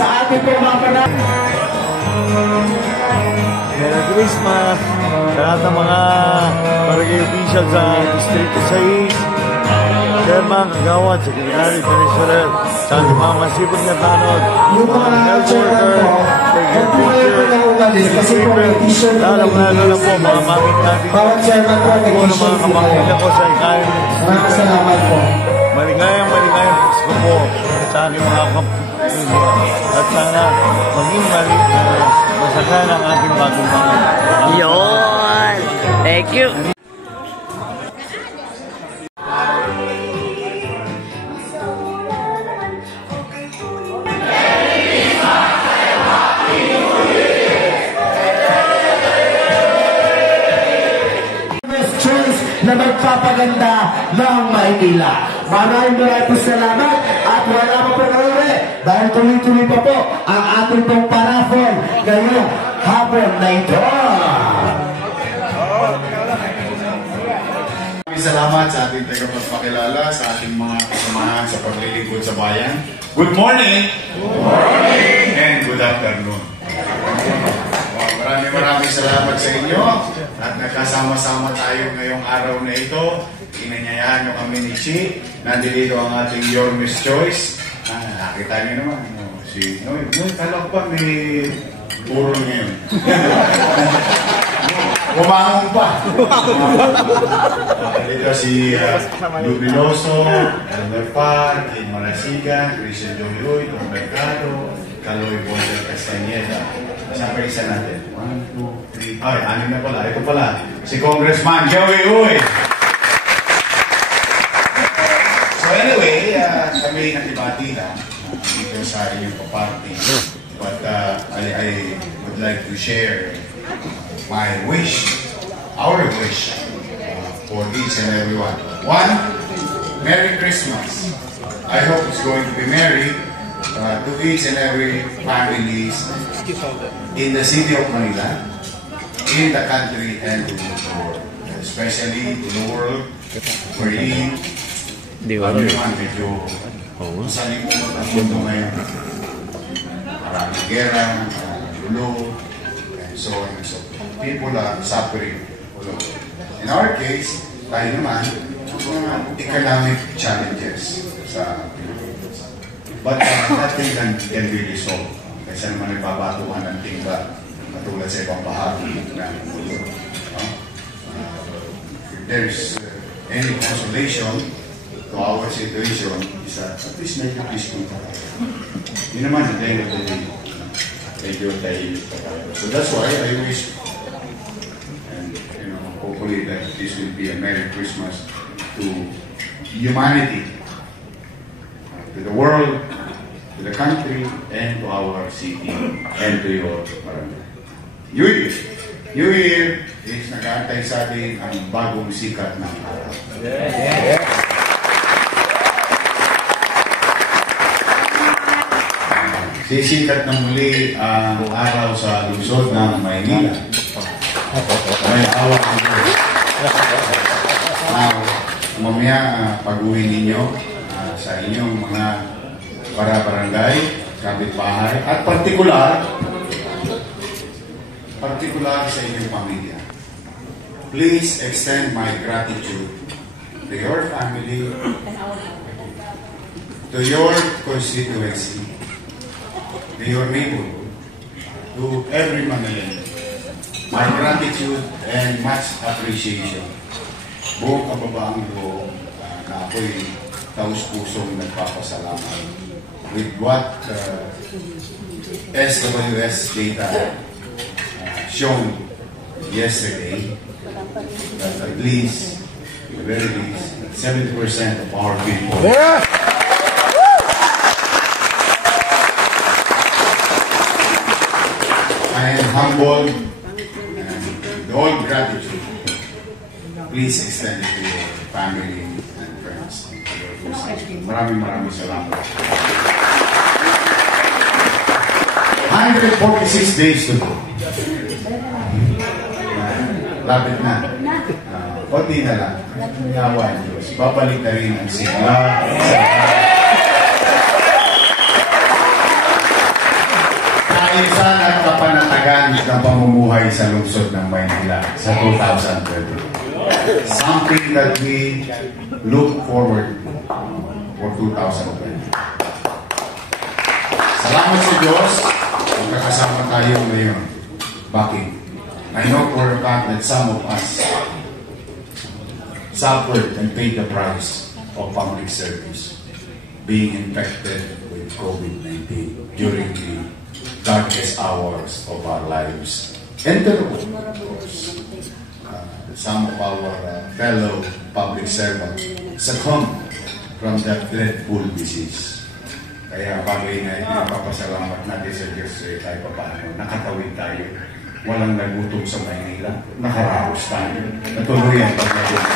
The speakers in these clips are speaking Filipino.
sa ating pong mga panahon. Merry Christmas sa lahat ng mga barangay official sa Distrito 6, Chairman, Kagawad, Secretary, Treasurer, sa ating mga masipag na tanod, Yung mga health chairman worker, po, huwag po kayo po naumalis kasi po may t-shirt po. lalo po mga mamit natin. Bawat chairman po may Mga t-shirt po kapamilya kayo. ko sa ikain. Maraming salamat po. Maligayang Pasko po sa ating mga kapamilya. At sana maging masakyan ang ating bagong mga. Yon! Thank you! Na magpapaganda ng Maynila. Maraming po salamat at wala pa po na uli dahil tuloy-tuloy pa po ang ating pong paraffol ngayong hapon na ito. Salamat sa ating tagapagpakilala, sa ating mga kasamahan sa paglilingkod sa bayan. Good morning! Good morning! And good afternoon. Maraming salamat sa inyo at nagkasama-sama tayo ngayong araw na ito. Inanyayahan nyo kami ni Chi. Nandito ang ating Your Miss Choice. Nakita nyo naman. Si Noy talak pa may puro ngayon. Bumangon pa. Dito si Lubiloso, Elmer Pan, Ed Marasigan, Christian Joyoy, Tom Mercado, Caloy Bonter Castañeda. Siyempre isa natin. 1, 2, 3. Ay, anim na pala. Ito pala. Si Congressman Joey Uy. So anyway, kami nakibati lang dito sa inyong party. But I would like to share my wish, our wish for each and every one. One, Merry Christmas. I hope it's going to be merry to each and every families in the city of Manila, in the country, and in the world. Especially in the world wherein everyone medyo masalimuot ang mundo ngayon. Maraming gera, maraming gulo, and so on and so forth. People are suffering all over. In our case, tayo naman, mga economic challenges sa Pilipinas. But nothing can be resolved. Kasi naman nagpapatuhan ng timba katulad sa ibang bahagi ng mundo. If there's any consolation to our situation, is that at least medyo peaceful tayo. Yun naman, at the end of the day, medyo tayo. So that's why I wish, and hopefully that this will be a Merry Christmas to humanity, to the world, to the country, and to our city, and to your barangay. New Year! New Year is nag-aantay sa atin ang bagong sikat ng araw. Yeah. Sisikat na muli ang araw sa lungsod ng Maynila. May awa ang Diyos. Mamaya pag-uwi ninyo sa inyong mga para-barangay, kapitbahay, at partikular sa inyong pamilya. Please extend my gratitude to your family, to your constituency, to your neighborhood, to every Manilan. My gratitude and much appreciation. Buong kababaang loob na ako'y taus-pusong nagpapasalamat with what SWS data shown yesterday, that at least, at the very least, 70% of our people I am humbled and with all gratitude, please extend it to your family and friends. Maraming salamat. 146 days to go. Lapit na. Kunti na lang. Yawa ang Diyos. Babalik na rin ang sigla. kaayusan at kapanatagan ng pamumuhay sa lungsod ng Maynila sa 2020. Something that we look forward to for 2020. Salamat sa Diyos kung kakasama tayo ngayon. Bakit? I know for a fact that some of us suffered and paid the price of public service, being infected with COVID-19 during the darkest hours of our lives. And of course, some of our fellow public servants succumbed from that dreadful disease. Kaya bagay na pinapapasalamat natin sa Diyos kahit pa paano, nakatawid tayo. Walang nagutom sa Maynila, nakaraos tayo. Natuloy ang pagdating.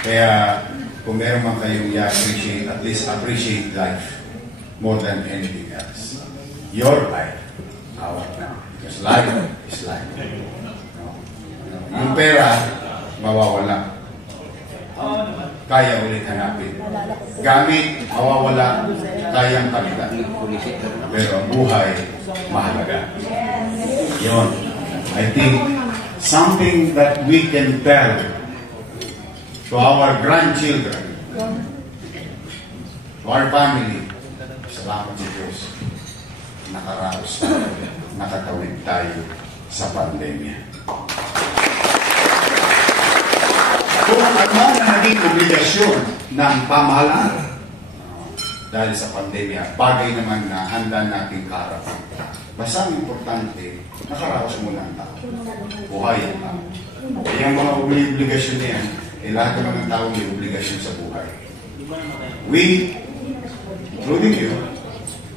Kaya kung meron man kayong i-appreciate, at least appreciate life more than anything else. Your life, our life. Because life is life. Yung pera, mawawala. Kaya ulit hanapin. Gamit, mawawala, kayang palitan. Pero ang buhay, mahalaga. Yun. I think something that we can tell to our grandchildren, to our family, salamat sa Diyos, nakaraos tayo, nakatawid tayo sa pandemya. Kung ano na naging obligasyon ng pamahalaan dahil sa pandemya, bagay naman na handa nating kaharapin. Basta ang importante, nakaraos muna ang tao. Buhay ang tao. Kaya yung mga obligasyon na yan, lahat naman ng tao may obligasyon sa buhay. We, including you,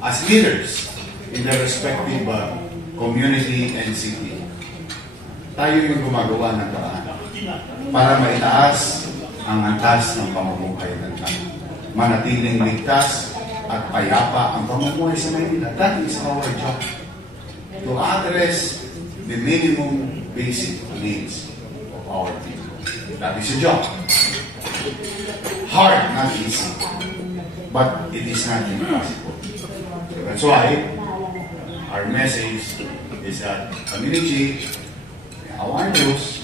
as leaders in the respective community and city, tayo yung gumagawa ng paraan para maitaas ang antas ng pamumuhay ng tao. Manatiling ligtas at payapa ang pamumuhay sa Maynila. That is our job. To address the minimum basic needs of our people. That is a job. Hard, not easy. But it is not impossible. So that's why our message is that community, our Diyos,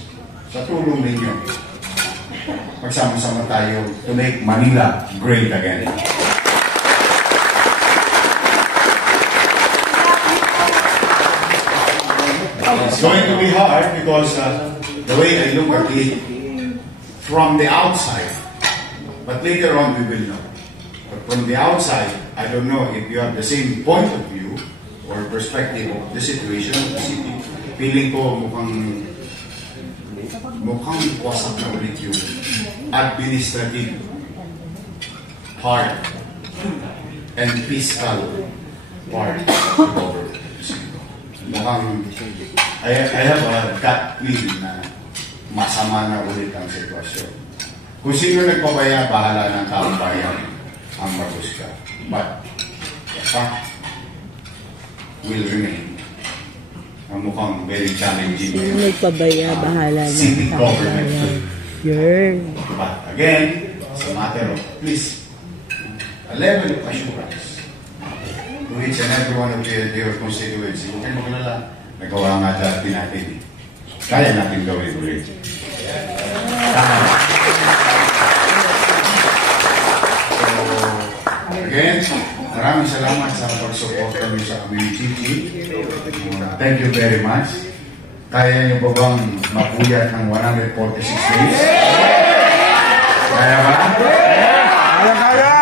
sa tulong ninyo, magsama-sama tayo to make Manila great again. It's going to be hard because the way I look at it from the outside, but later on we will know. But from the outside, I don't know if you have the same point of view or perspective of the situation of the city. Feeling ko mukhang wasak na ulit yung administrative part and fiscal part of the government. Mukhang, I have a gut feeling na masama na ulit ang sitwasyon. Kung sino nagpabaya, bahala ng taong bayan ang maguska. But the fact will remain. Ang mukhang very challenging. Sino nagpabaya, bahala na city ang government. Yun. But again, it's a matter of, please, a level of assurance to each and every one of your constituency. Huwag kayo maglala. Nagawa nga dati natin. Kaya natin gawin ulit. Again, maraming salamat sa pag-support kami sa community. Thank you very much. Kaya niyo ba bang mapuyat ng 146 days? Kaya ba? Kaya!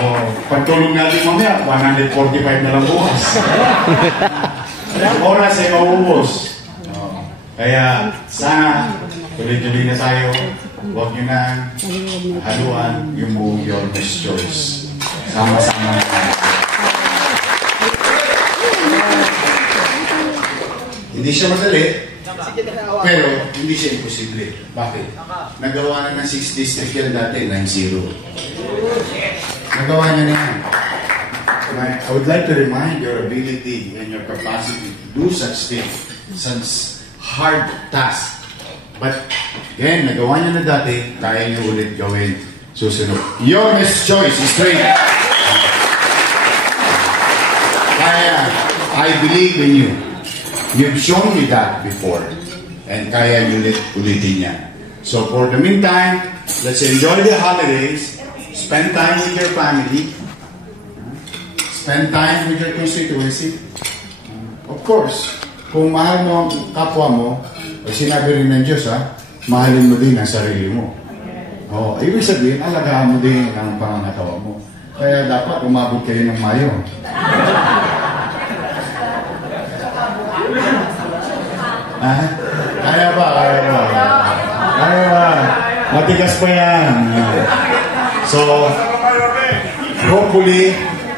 O, pagtulong natin mamaya, 145 na lang bukas. Oras ay mauubos. Kaya sana tuloy-tuloy na tayo. Huwag nyo na haluan yung buong your best choice. Sama-sama na tayo. Hindi siya madali, pero hindi siya imposible. Bakit? Nagawa na ng 6 district yan dati, 9-0. Nagawa niya na yan. I would like to remind your ability and your capacity to do such things, such hard tasks. But again, nagawa niya na dati, kaya niyo ulit gawin susunod. Your next choice is straight. I believe in you. You've shown me that before. And kaya ulitin yan. So for the meantime, let's enjoy the holidays. Spend time with your family. Spend time with your constituency. Of course, kung mahal mo ang kapwa mo, sinabi rin ng Diyos, mahalin mo din ang sarili mo. Ibig sabihin, alagaan mo din ang pangangatawa mo. Kaya dapat umabot kayo ng Mayo. Kaya ba? Matigas pa yan. So, hopefully,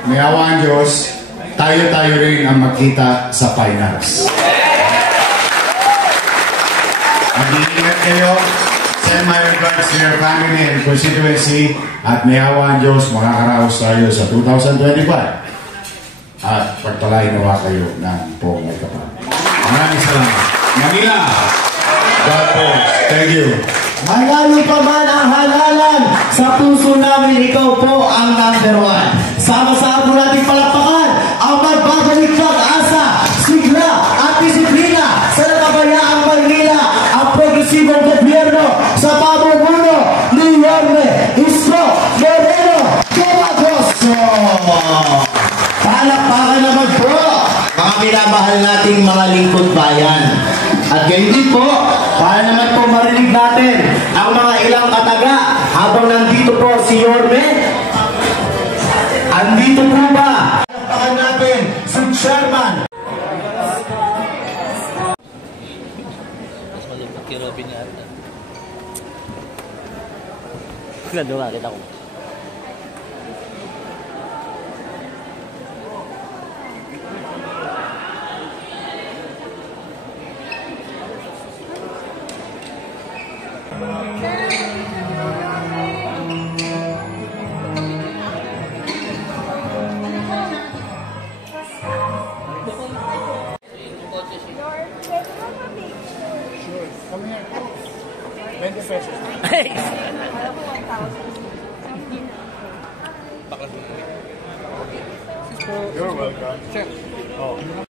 may awa ang Diyos, tayo rin ang magkita sa finals. Mag-iingat kayo. Send my regards to your family and constituency at may awa ang Diyos, makakaraos tayo sa 2025. At pagpalain nawa kayo ng buong may kapal. Maraming salamat. Manila, God bless. Thank you. Manalo pa man ang halalan, sa puso namin ikaw po ang number 1. Sama-sama po natin palakpakan ang magbabalik pag-asa, sigla at disiplina sa nakabayaang Maynila, ang progresibong gobyerno sa pamumuno ni Yorme Isko Moreno Comagoso. Palakpakan naman po mga minamahal nating mga lingkod bayan. At ganyan din po, para naman po marinig natin ang mga ilang kataga habang nandito po si Yorme. Andito po ba? Palakpakan natin si Chairman. Mas malipot kay Robin nga rin. Nandun nga kita ko. You're welcome. Sure.